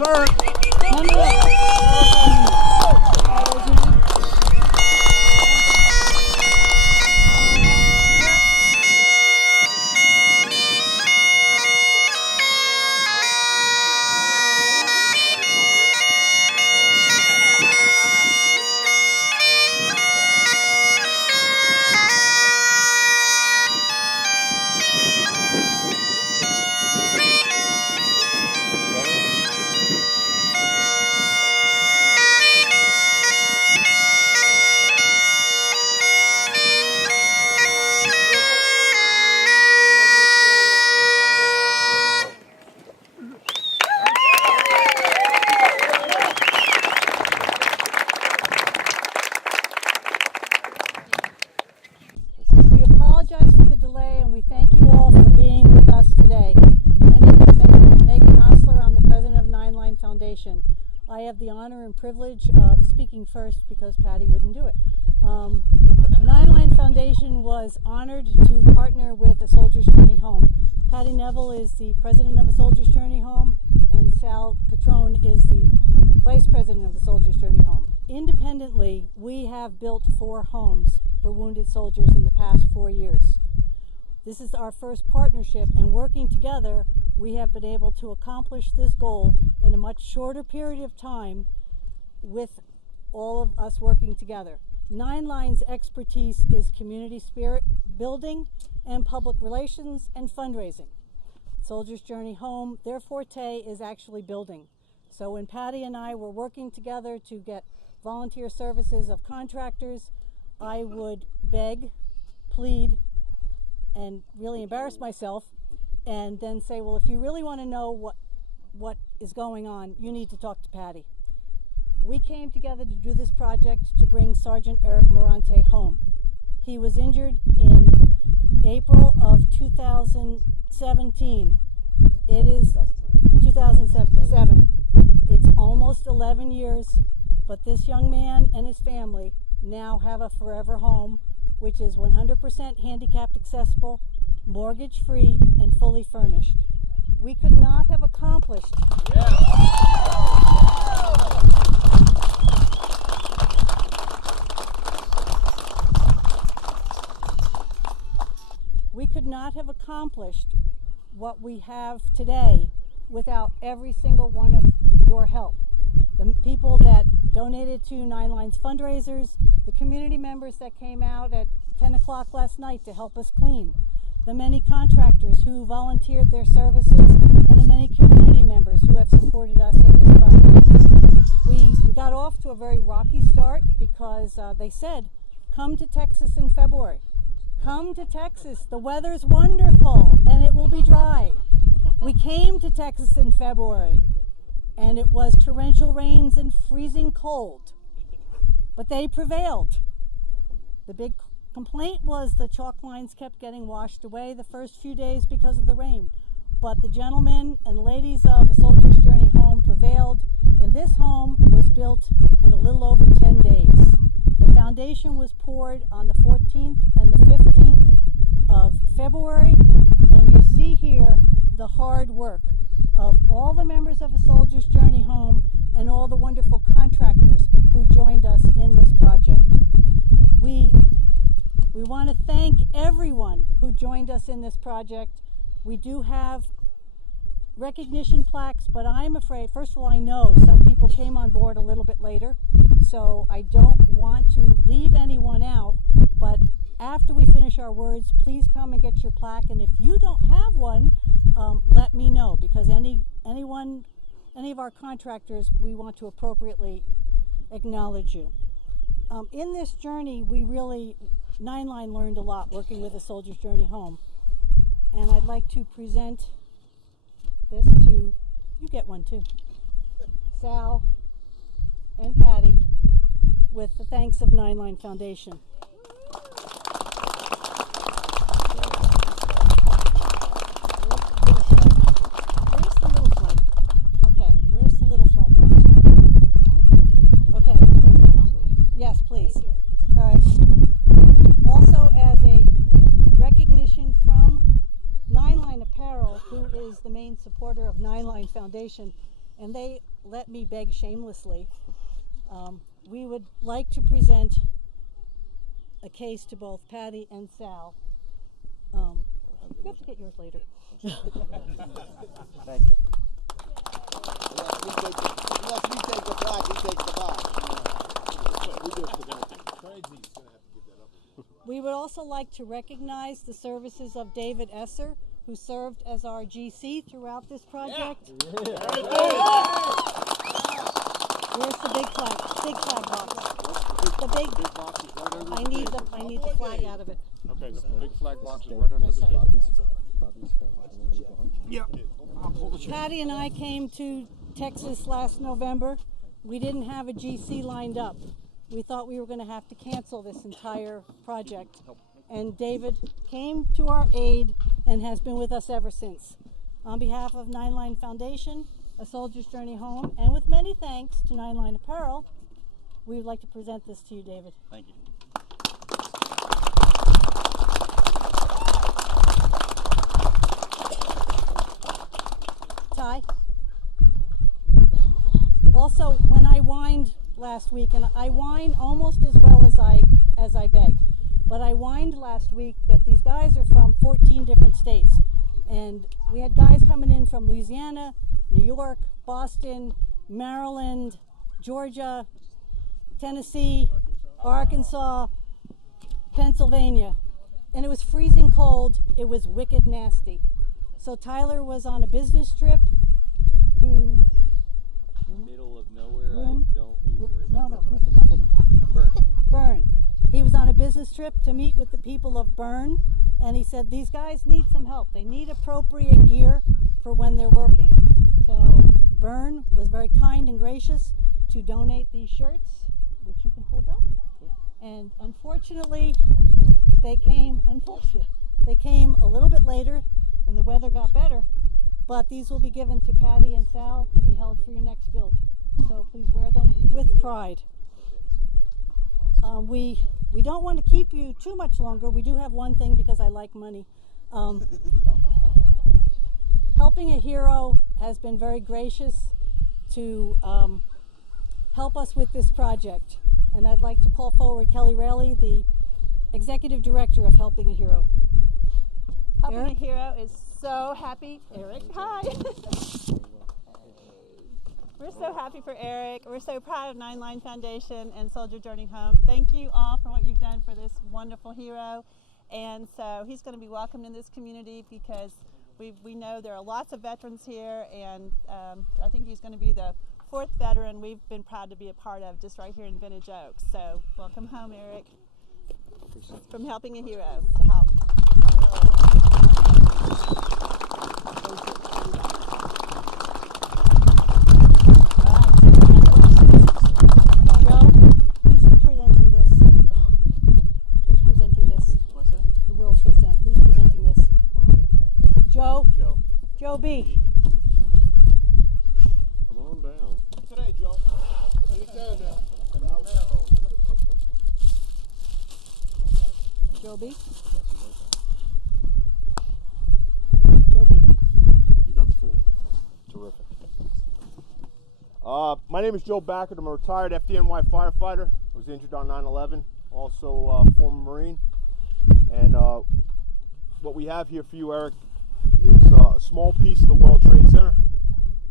sir. We apologize for the delay and we thank you all for being with us today. My name is Megan Hostler. I'm the president of Nine Line Foundation. I have the honor and privilege of speaking first because Patty wouldn't do it. Nine Line Foundation was honored to partner with A Soldier's Journey Home. Patty Neville is the president of A Soldier's Journey Home and Sal Catrone is the vice president of A Soldier's Journey Home. Independently, we have built 4 homes for wounded soldiers in the past 4 years. This is our first partnership, and working together, we have been able to accomplish this goal in a much shorter period of time with all of us working together. Nine Line's expertise is community spirit building and public relations and fundraising. Soldier's Journey Home, their forte is actually building. So when Patty and I were working together to get volunteer services of contractors, I would beg, plead, and really embarrass myself, and then say, well, if you really want to know what is going on, you need to talk to Patty. We came together to do this project to bring Sergeant Eric Morante home. He was injured in April of 2017. It is 2007. It's almost 11 years, but this young man and his family now have a forever home, which is 100% handicapped accessible, mortgage free, and fully furnished. We could not have accomplished what we have today without every single one of your help. The people that donated to Nine Line's fundraisers, the community members that came out at 10 o'clock last night to help us clean, the many contractors who volunteered their services, and the many community members who have supported us in this project. We got off to a very rocky start because they said, come to Texas in February. Come to Texas, the weather's wonderful and it will be dry. We came to Texas in February and it was torrential rains and freezing cold, but they prevailed. The big complaint was the chalk lines kept getting washed away the first few days because of the rain, but the gentlemen and ladies of A Soldier's Journey Home prevailed, and this home was built in a little over 10 days. The foundation was poured on the 14th and the 15th of February, and you see here the hard work of all the members of A Soldier's Journey Home and all the wonderful contractors who joined us in this project. We want to thank everyone who joined us in this project. We do have recognition plaques, but I'm afraid, first of all, I know some people came on board a little bit later, so I don't want to leave anyone out, but after we finish our words, please come and get your plaque, and if you don't have one, let me know, because any of our contractors, we want to appropriately acknowledge you. In this journey, Nine Line learned a lot working with A Soldier's Journey Home, and I'd like to present this to, you get one too, Sal and Patty, with the thanks of Nine Line Foundation. Where's the little flag? Okay, where's the little flag box? Okay, yes, please. All right. Also, as a recognition from Nine Line Apparel, who is the main supporter of Nine Line Foundation, and they let me beg shamelessly. We would like to present a case to both Patty and Sal. You have to get yours later. Thank you. Unless we take the plaque, he takes the box. We would also like to recognize the services of David Esser, who served as our GC throughout this project. Where's the big flag? Big flag box. The big box is right under. I need the flag out of it. Okay, the big flag box is right under the table. Yeah. Patty and I came to Texas last November. We didn't have a GC lined up. We thought we were going to have to cancel this entire project. And David came to our aid and has been with us ever since. On behalf of Nine Line Foundation, A Soldier's Journey Home, and with many thanks to Nine Line Apparel, we would like to present this to you, David. Thank you. Ty. Also, when I whined last week, and I whine almost as well as I beg, but I whined last week that these guys are from 14 different states, and we had guys coming in from Louisiana, New York, Boston, Maryland, Georgia, Tennessee, Arkansas, Pennsylvania, and it was freezing cold. It was wicked nasty. So Tyler was on a business trip to middle of nowhere. Boom. I don't even remember. No, who's the company? Burn. He was on a business trip to meet with the people of Bern, and he said these guys need some help. They need appropriate gear for when they're working. So Bern was very kind and gracious to donate these shirts, which you can hold up. And unfortunately, they came a little bit later, and the weather got better. But these will be given to Patty and Sal to be held for your next build. So please wear them with pride. We don't want to keep you too much longer. We do have one thing because I like money. Helping a Hero has been very gracious to help us with this project. And I'd like to call forward Kelly Raley, the Executive Director of Helping a Hero. Helping Eric? a Hero is so happy. Eric, hi. We're so happy for Eric. We're so proud of Nine Line Foundation and Soldier Journey Home. Thank you all for what you've done for this wonderful hero. And so he's going to be welcomed in this community because we know there are lots of veterans here, and I think he's going to be the 4th veteran we've been proud to be a part of just right here in Vintage Oaks. So welcome home, Eric. From Helping a Hero to help. Joe, who's presenting this? Who's presenting this? What's that? The World Trade Center. Who's presenting this? Joe? Joe B. Come on down. Today, Joe. Joe B? Joe B. You got the floor. Terrific. My name is Joe Backert. I'm a retired FDNY firefighter. I was injured on 9/11. Also former Marine. And what we have here for you, Eric, is a small piece of the World Trade Center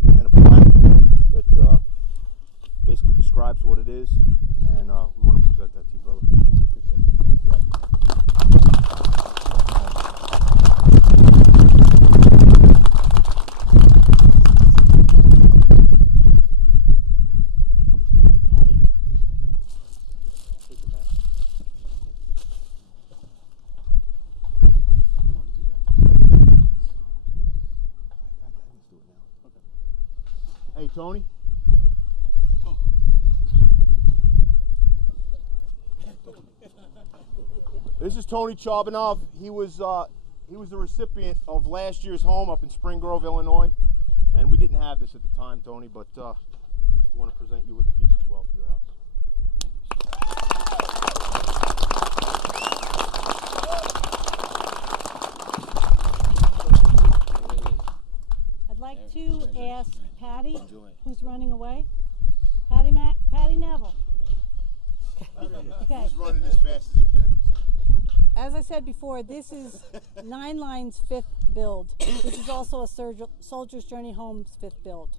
and a plaque that basically describes what it is. And we want to present that to you, brother. Hey, Tony. This is Tony Charbonov. He was the recipient of last year's home up in Spring Grove, Illinois, and we didn't have this at the time, Tony. But we want to present you with a piece as well for your house. I'd like to ask Patty, Enjoy. who's running away. Patty Neville. Okay. He's running as fast as he can. As I said before, this is Nine Line's 5th build, which is also a Soldier's Journey Home's 5th build.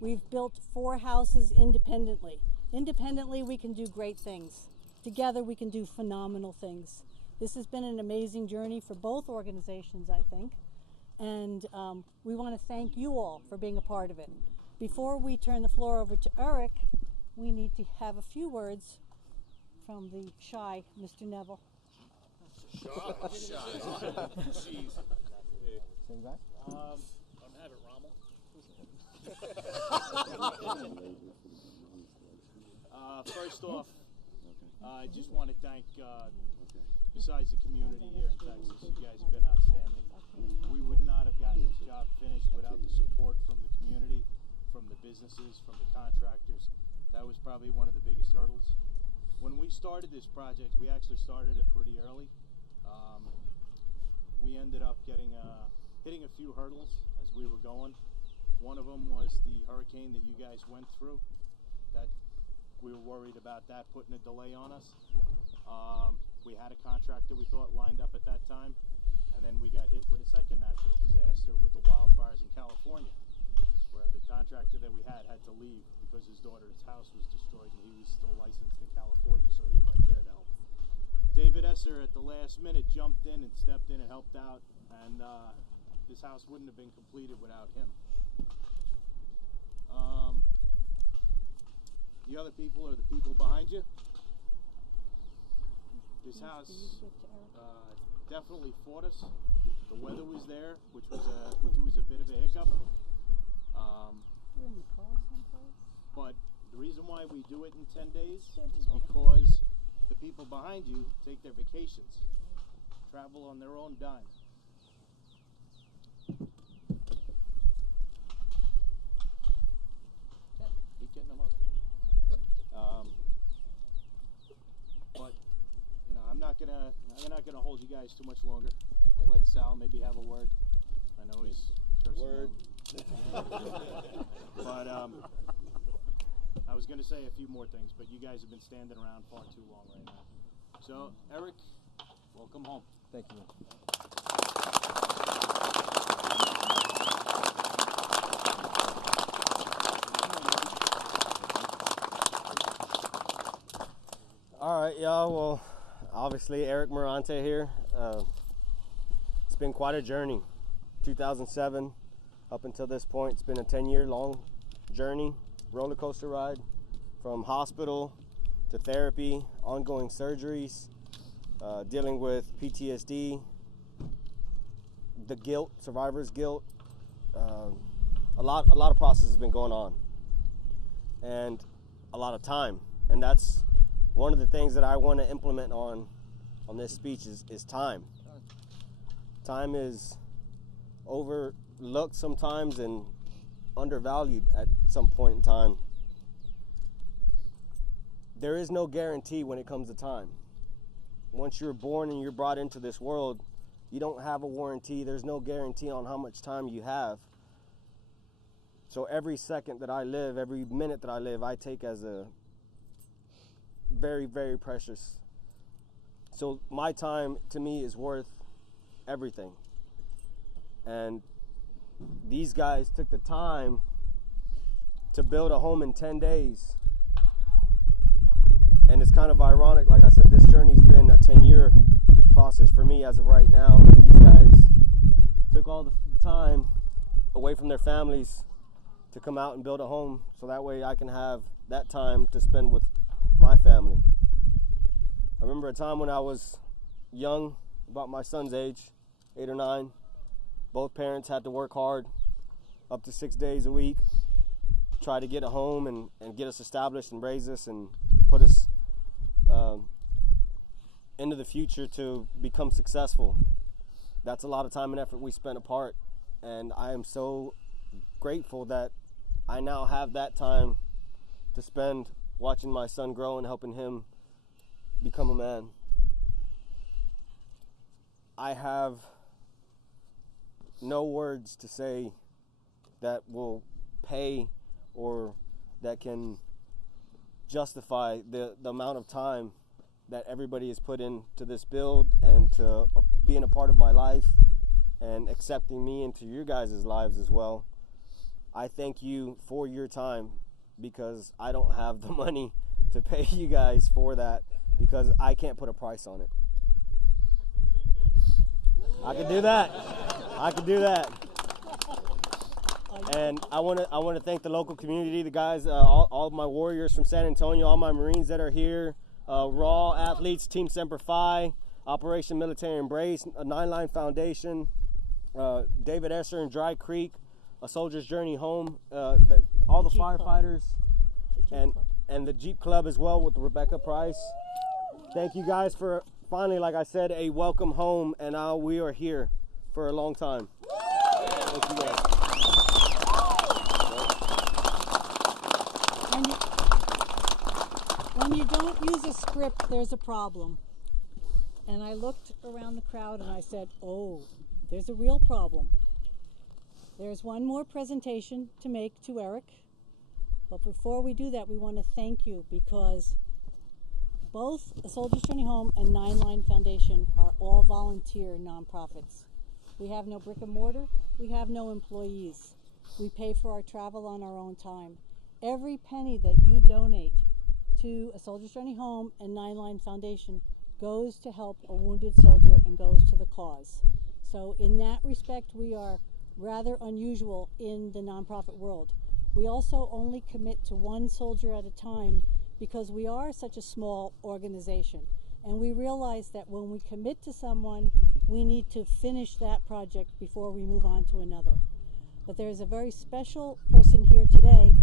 We've built 4 houses independently. Independently, we can do great things. Together, we can do phenomenal things. This has been an amazing journey for both organizations, I think. And we want to thank you all for being a part of it. Before we turn the floor over to Eric, we need to have a few words from the shy Mr. Neville. Jeez. I'm having Rommel. First off, I just want to thank, besides the community here in Texas, you guys have been outstanding. We would not have gotten this job finished without the support from the community, from the businesses, from the contractors. That was probably one of the biggest hurdles. When we started this project, we actually started it pretty early. We ended up hitting a few hurdles as we were going. One of them was the hurricane that you guys went through. That we were worried about that putting a delay on us. We had a contractor we thought lined up at that time, and then we got hit with a second natural disaster with the wildfires in California, where the contractor that we had to leave because his daughter's house was destroyed and he was still licensed in California, so he went there to help. David Esser at the last minute jumped in and stepped in and helped out, and this house wouldn't have been completed without him. The other people are the people behind you. This house definitely fought us. The weather was there, which was a bit of a hiccup. You're in the car someplace? But the reason why we do it in 10 days is because the people behind you take their vacations, travel on their own dime. Yeah, keep getting them up. But you know, I'm not gonna hold you guys too much longer. I'll let Sal maybe have a word. I know he's cursing. Word. But I was gonna say a few more things, but you guys have been standing around far too long right now. So Eric, welcome home. Thank you. All right, y'all. Well, obviously Eric Morante here. It's been quite a journey. 2007 up until this point, it's been a 10-year long journey, roller coaster ride, from hospital to therapy, ongoing surgeries, dealing with PTSD, the guilt, survivor's guilt. A lot of process has been going on, and a lot of time, and that's one of the things that I want to implement on this speech is time. Time is overlooked sometimes and undervalued at some point in time. There is no guarantee when it comes to time. Once you're born and you're brought into this world, you don't have a warranty. There's no guarantee on how much time you have. So every second that I live, every minute that I live, I take as a very, very precious. So my time to me is worth everything. And these guys took the time to build a home in 10 days. And it's kind of ironic, like I said, this journey's been a 10-year process for me as of right now. And these guys took all the time away from their families to come out and build a home so that way I can have that time to spend with my family. I remember a time when I was young, about my son's age, 8 or 9. Both parents had to work hard, up to 6 days a week, try to get a home and get us established and raise us and put us into the future to become successful. That's a lot of time and effort we spent apart, and I am so grateful that I now have that time to spend watching my son grow and helping him become a man. I have no words to say that will pay or that can justify the amount of time that everybody has put into this build and to being a part of my life and accepting me into your guys' lives as well. I thank you for your time, because I don't have the money to pay you guys for that, because I can't put a price on it. I can do that. I can do that. And I want to thank the local community, the guys, all of my warriors from San Antonio, all my Marines that are here, Raw athletes, Team Semper Fi, Operation Military Embrace, a 9-Line Foundation, David Esser and Dry Creek, A Soldier's Journey Home, all the firefighters, and the Jeep Club as well with Rebecca Price. Thank you guys for finally, like I said, a welcome home, and now we are here for a long time. Thank you guys. When you don't use a script, there's a problem. And I looked around the crowd and I said, oh, there's a real problem. There's one more presentation to make to Eric. But before we do that, we want to thank you, because both A Soldier's Journey Home and 9-Line Foundation are all volunteer nonprofits. We have no brick and mortar. We have no employees. We pay for our travel on our own time. Every penny that you donate to A Soldier's Journey Home and 9-Line Foundation goes to help a wounded soldier and goes to the cause. So in that respect, we are rather unusual in the nonprofit world. We also only commit to one soldier at a time, because we are such a small organization. And we realize that when we commit to someone, we need to finish that project before we move on to another. But there's a very special person here today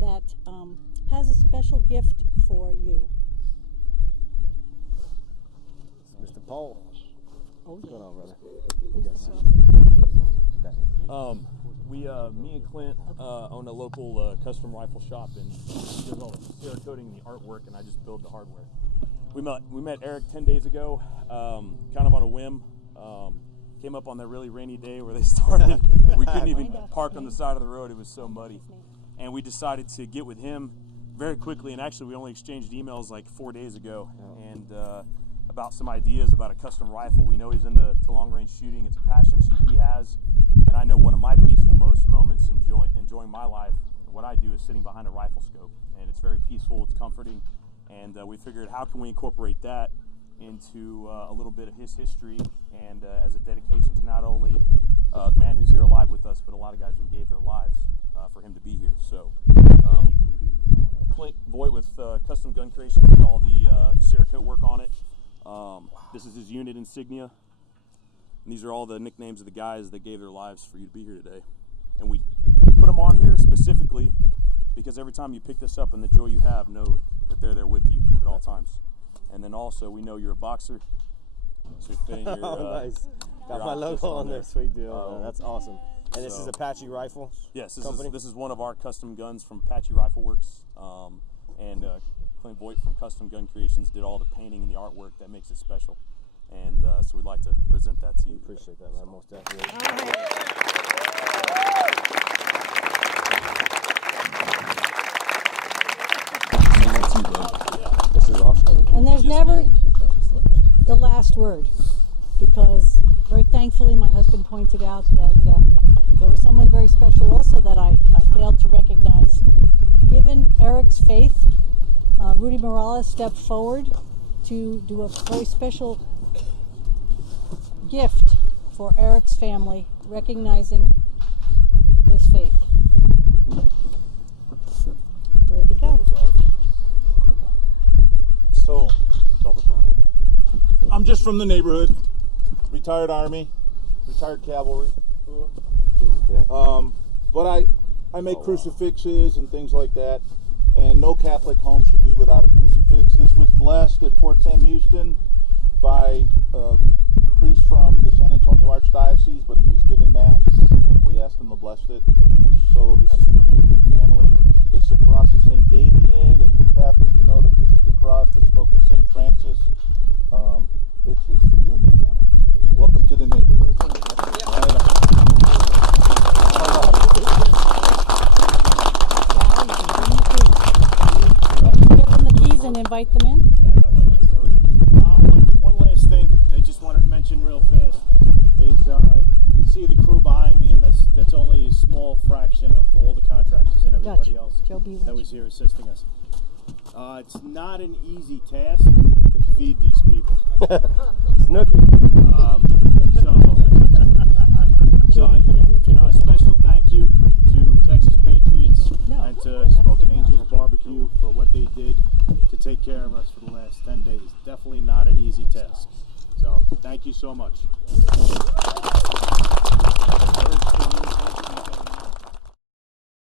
that has a special gift for you. Mr. Paul. Oh, What's going on, brother? Me and Clint own a local custom rifle shop, and he does all the cerakoting coating and the artwork, and I just build the hardware. We met Eric 10 days ago, kind of on a whim. Came up on that really rainy day where they started. We couldn't even park on the side of the road. It was so muddy. And we decided to get with him very quickly, and actually we only exchanged emails like 4 days ago, and about some ideas about a custom rifle. We know he's into long-range shooting. It's a passion he has, and I know one of my most moments enjoying my life, and what I do, is sitting behind a rifle scope, and it's very peaceful, it's comforting, and we figured, how can we incorporate that into a little bit of his history, and as a dedication to not only the man who's here alive with us, but a lot of guys who gave their lives for him to be here. So Clint Voigt with Custom Gun Creations did all the Cerakote work on it. This is his unit insignia, and these are all the nicknames of the guys that gave their lives for you to be here today. And we put them on here specifically because every time you pick this up and the joy you have, know that they're there with you at all times. And then also, we know you're a boxer, so you're fitting your nice. Got my logo on there. Sweet deal. That's awesome. And this is Apache Rifle. Yes, this is one of our custom guns from Apache Rifle Works, and Clint Voigt from Custom Gun Creations did all the painting and the artwork that makes it special. And so we'd like to present that to you. Appreciate that, man. Most definitely. This is awesome. And there's never the last word, because very thankfully my husband pointed out that there was someone very special also that I failed to recognize. Given Eric's faith, Rudy Morales stepped forward to do a very special gift for Eric's family, recognizing his faith. Where'd it go? So, I'm just from the neighborhood, retired Army, retired cavalry. But I make crucifixes and things like that, and no Catholic home should be without a crucifix. This was blessed at Fort Sam Houston by a priest from the San Antonio Archdiocese, but he was given Mass, and we asked him to bless it. So this is for you and your family. It's the cross of St. Damien. If you're Catholic, you know that this is the cross that spoke to St. Francis. It's for you and your family. Welcome to the neighborhood. invite them in? Yeah, I got one last thing. One last thing I just wanted to mention real fast is you see the crew behind me, and that's only a small fraction of all the contractors and everybody Gotcha. else Joe B. that was here assisting us. It's not an easy task to feed these people. Snooky. A special thank you to Texas Patriots and to Smoking Angels Barbecue for what they did to take care of us for the last 10 days. Definitely not an easy task. So thank you so much.